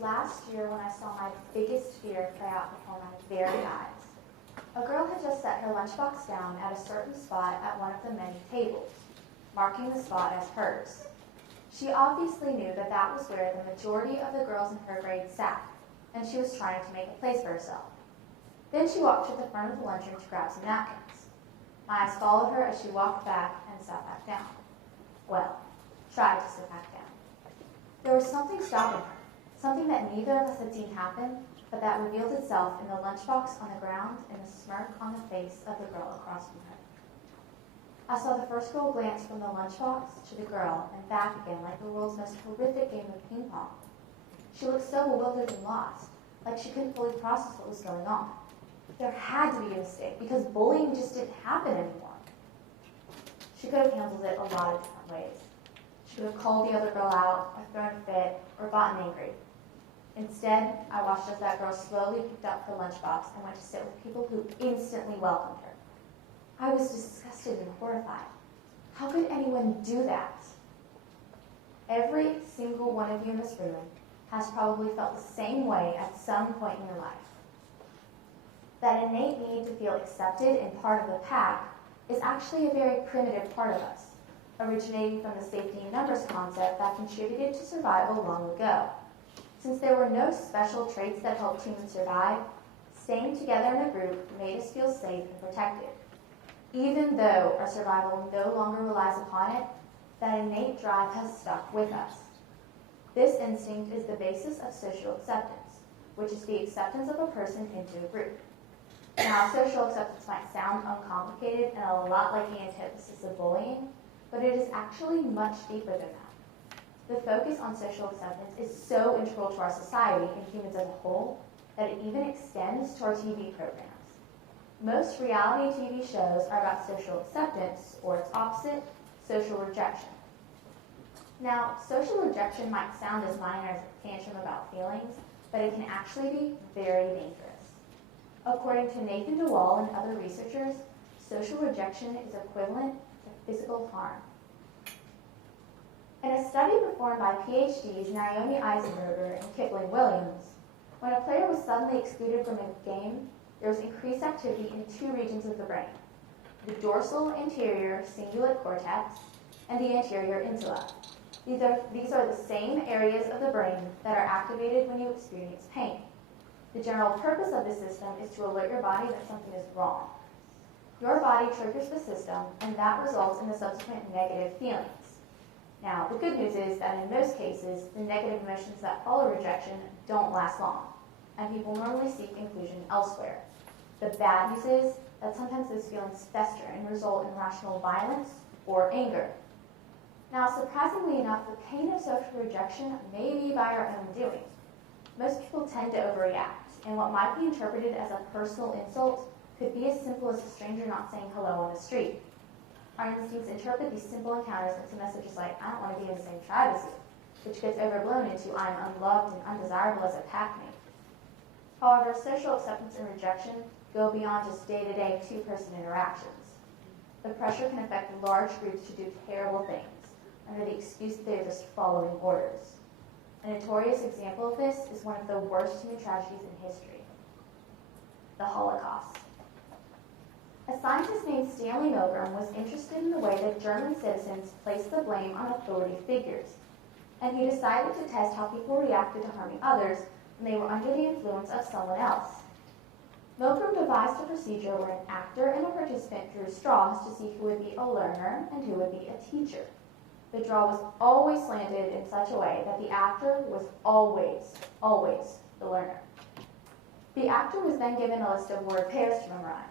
last year when I saw my biggest fear play out before my very eyes. A girl had just set her lunchbox down at a certain spot at one of the many tables, marking the spot as hers. She obviously knew that that was where the majority of the girls in her grade sat, and she was trying to make a place for herself. Then she walked to the front of the lunchroom to grab some napkins. My eyes followed her as she walked back and sat back down. Well, tried to sit back down. There was something stopping her, something that neither of us had seen happen, but that revealed itself in the lunchbox on the ground and the smirk on the face of the girl across from her. I saw the first girl glance from the lunchbox to the girl and back again like the world's most horrific game of ping pong. She looked so bewildered and lost, like she couldn't fully process what was going on. There had to be a mistake, because bullying just didn't happen anymore. She could have handled it a lot of different ways. She could have called the other girl out, or thrown a fit, or gotten angry. Instead, I watched as that girl slowly picked up her lunchbox and went to sit with people who instantly welcomed her. I was disgusted and horrified. How could anyone do that? Every single one of you in this room has probably felt the same way at some point in your life. That innate need to feel accepted and part of the pack is actually a very primitive part of us, originating from the safety in numbers concept that contributed to survival long ago. Since there were no special traits that helped humans survive, staying together in a group made us feel safe and protected. Even though our survival no longer relies upon it, that innate drive has stuck with us. This instinct is the basis of social acceptance, which is the acceptance of a person into a group. Now, social acceptance might sound uncomplicated and a lot like the antithesis of bullying, but it is actually much deeper than that. The focus on social acceptance is so integral to our society and humans as a whole that it even extends to our TV programs. Most reality TV shows are about social acceptance, or its opposite, social rejection. Now, social rejection might sound as minor as a tantrum about feelings, but it can actually be very dangerous. According to Nathan DeWall and other researchers, social rejection is equivalent to physical harm. In a study performed by PhDs Naomi Eisenberger and Kipling Williams, when a player was suddenly excluded from a game, there was increased activity in two regions of the brain, the dorsal anterior cingulate cortex and the anterior insula. These are the same areas of the brain that are activated when you experience pain. The general purpose of this system is to alert your body that something is wrong. Your body triggers the system, and that results in the subsequent negative feelings. Now, the good news is that in most cases, the negative emotions that follow rejection don't last long, and people normally seek inclusion elsewhere. The bad news is that sometimes those feelings fester and result in rational violence or anger. Now, surprisingly enough, the pain of social rejection may be by our own doing. Most people tend to overreact, and what might be interpreted as a personal insult could be as simple as a stranger not saying hello on the street. Our instincts interpret these simple encounters into messages like, I don't want to be in the same tribe as you, which gets overblown into, I'm unloved and undesirable as a packmate. However, social acceptance and rejection go beyond just day-to-day two-person interactions. The pressure can affect large groups to do terrible things under the excuse that they're just following orders. A notorious example of this is one of the worst human tragedies in history, the Holocaust. A scientist named Stanley Milgram was interested in the way that German citizens placed the blame on authority figures, and he decided to test how people reacted to harming others when they were under the influence of someone else. Milgram devised a procedure where an actor and a participant drew straws to see who would be a learner and who would be a teacher. The draw was always slanted in such a way that the actor was always the learner. The actor was then given a list of word pairs to memorize.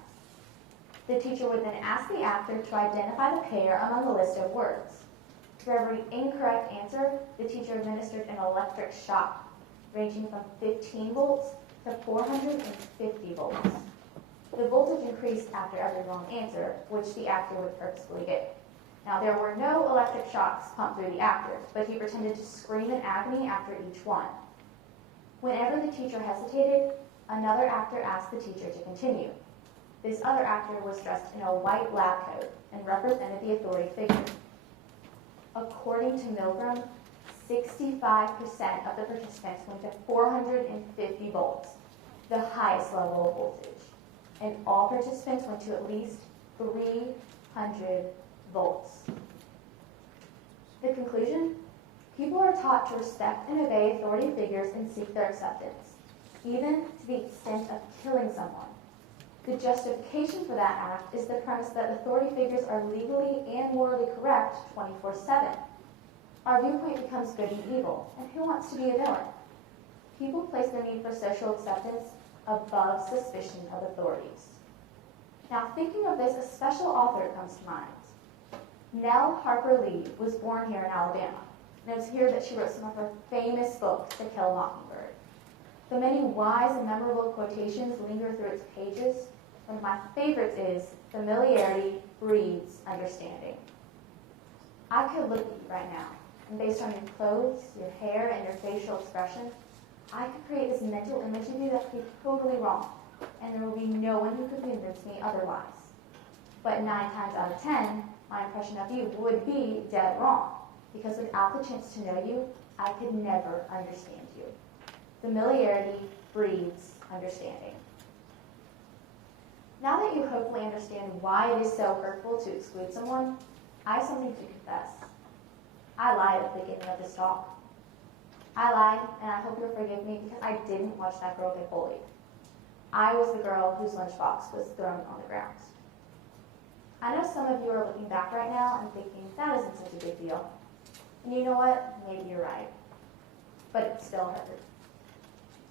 The teacher would then ask the actor to identify the pair among the list of words. For every incorrect answer, the teacher administered an electric shock, ranging from 15 volts to 450 volts. The voltage increased after every wrong answer, which the actor would purposefully give. Now, there were no electric shocks pumped through the actor, but he pretended to scream in agony after each one. Whenever the teacher hesitated, another actor asked the teacher to continue. This other actor was dressed in a white lab coat and represented the authority figure. According to Milgram, 65% of the participants went to 450 volts, the highest level of voltage. And all participants went to at least 300 volts. The conclusion? People are taught to respect and obey authority figures and seek their acceptance, even to the extent of killing someone. The justification for that act is the premise that authority figures are legally and morally correct 24/7. Our viewpoint becomes good and evil, and who wants to be a villain? People place their need for social acceptance above suspicion of authorities. Now, thinking of this, a special author comes to mind. Nell Harper Lee was born here in Alabama, and it was here that she wrote some of her famous books, To Kill a Mockingbird. The many wise and memorable quotations linger through its pages. One of my favorites is, "Familiarity breeds understanding." I could look at you right now, and based on your clothes, your hair, and your facial expression, I could create this mental image of you that could be totally wrong, and there will be no one who could convince me otherwise. But 9 times out of 10, my impression of you would be dead wrong, because without the chance to know you, I could never understand you. Familiarity breeds understanding. Now that you hopefully understand why it is so hurtful to exclude someone, I have something to confess. I lied at the beginning of this talk. I lied, and I hope you'll forgive me because I didn't watch that girl get bullied. I was the girl whose lunchbox was thrown on the ground. I know some of you are looking back right now and thinking, that isn't such a big deal. And you know what? Maybe you're right. But it still hurt.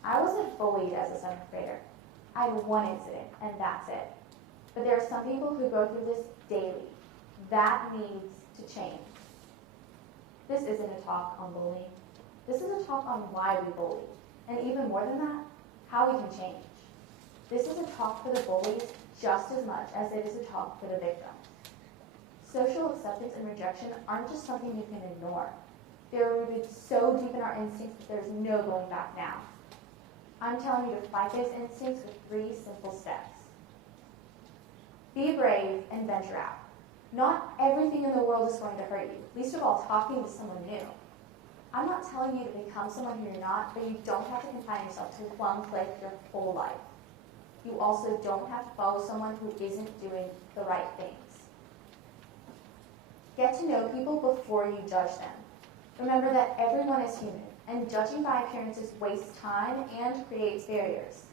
I wasn't bullied as a 7th grader. I had one incident, and that's it. But there are some people who go through this daily. That needs to change. This isn't a talk on bullying. This is a talk on why we bully. And even more than that, how we can change. This is a talk for the bullies just as much as it is a talk for the victims. Social acceptance and rejection aren't just something you can ignore. They're rooted so deep in our instincts that there's no going back now. I'm telling you to fight those instincts with 3 simple steps. Be brave and venture out. Not everything in the world is going to hurt you, least of all talking to someone new. I'm not telling you to become someone who you're not, but you don't have to confine yourself to one place your whole life. You also don't have to follow someone who isn't doing the right things. Get to know people before you judge them. Remember that everyone is human, and judging by appearances wastes time and creates barriers.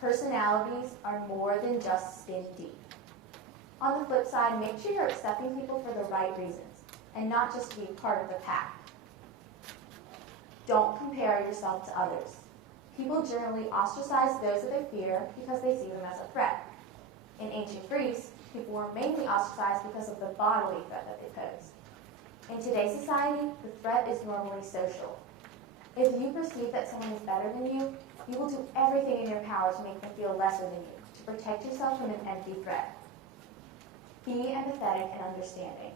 Personalities are more than just skin deep. On the flip side, make sure you're accepting people for the right reasons, and not just to be part of the pack. Don't compare yourself to others. People generally ostracize those that they fear because they see them as a threat. In ancient Greece, people were mainly ostracized because of the bodily threat that they posed. In today's society, the threat is normally social. If you perceive that someone is better than you, you will do everything in your power to make them feel lesser than you, to protect yourself from an empty threat. Be empathetic and understanding.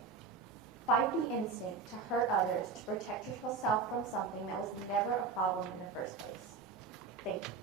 Fight the instinct to hurt others to protect yourself from something that was never a problem in the first place. Thank you.